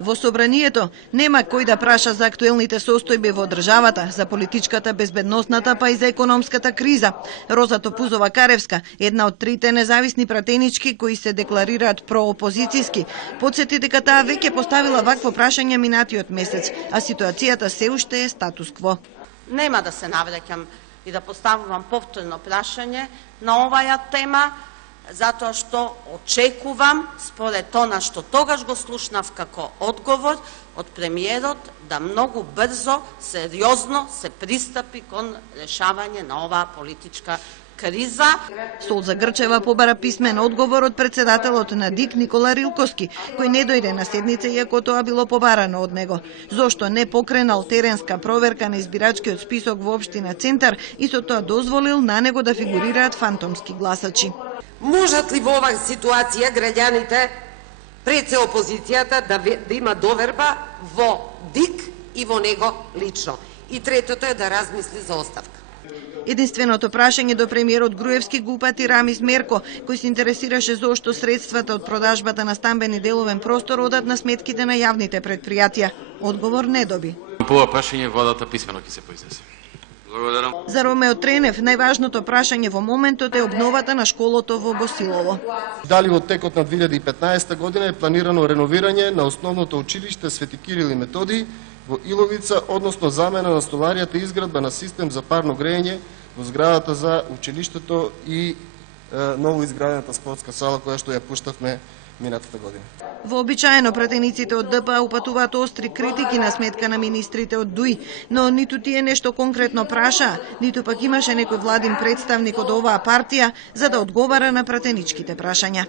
Во собранието нема кој да праша за актуелните состојби во државата, за политичката, безбедносната, па и за економската криза. Роза Топузова-Каревска, една од трите независни пратенички кои се декларираат проопозицијски, потсети дека таа веќе поставила вакво прашање минатиот месец, а ситуацијата се уште е статус-кво. Нема да се навраќам и да поставувам повторно прашање на оваа тема, затоа што очекувам, според она што тогаш го слушнав како одговор од премиерот, да многу брзо, сериозно се пристапи кон решавање на оваа политичка криза. Солза Грчева побара писмен одговор од председателот на ДИК Никола Рилковски, кој не дојде на седница иако тоа било побарано од него. Зошто не покренал теренска проверка на избирачкиот список во општина Центар и со тоа дозволил на него да фигурираат фантомски гласачи. Можат ли во оваа ситуација граѓаните пред се опозицијата да има доверба во ДИК и во него лично? И третото е да размисли за оставка. Единственото прашање до премиерот Груевски го упати Рамис Мерко, кој се интересираше зошто средствата од продажбата на стамбени деловен простор одат на сметките на јавните предпријатија. Одговор не доби. По ова прашање владата писмено ќе се произнесе. Благодарам. За Ромео Тренев најважното прашање во моментот е обновата на школото во Босилово. Дали во текот на 2015 година е планирано реновирање на основното училиште Свети Кирил и Методиј во Иловица, односно замена на столаријата и изградба на систем за парно грејење во зградата за училиштето и ново изградената спортска сала која што ја пуштавме минатата година. Вообичаено пратениците од ДПА упатуваат остри критики на сметка на министрите од ДУИ, но ниту тие нешто конкретно прашаа, ниту пак имаше некој владин представник од оваа партија за да одговара на пратеничките прашања.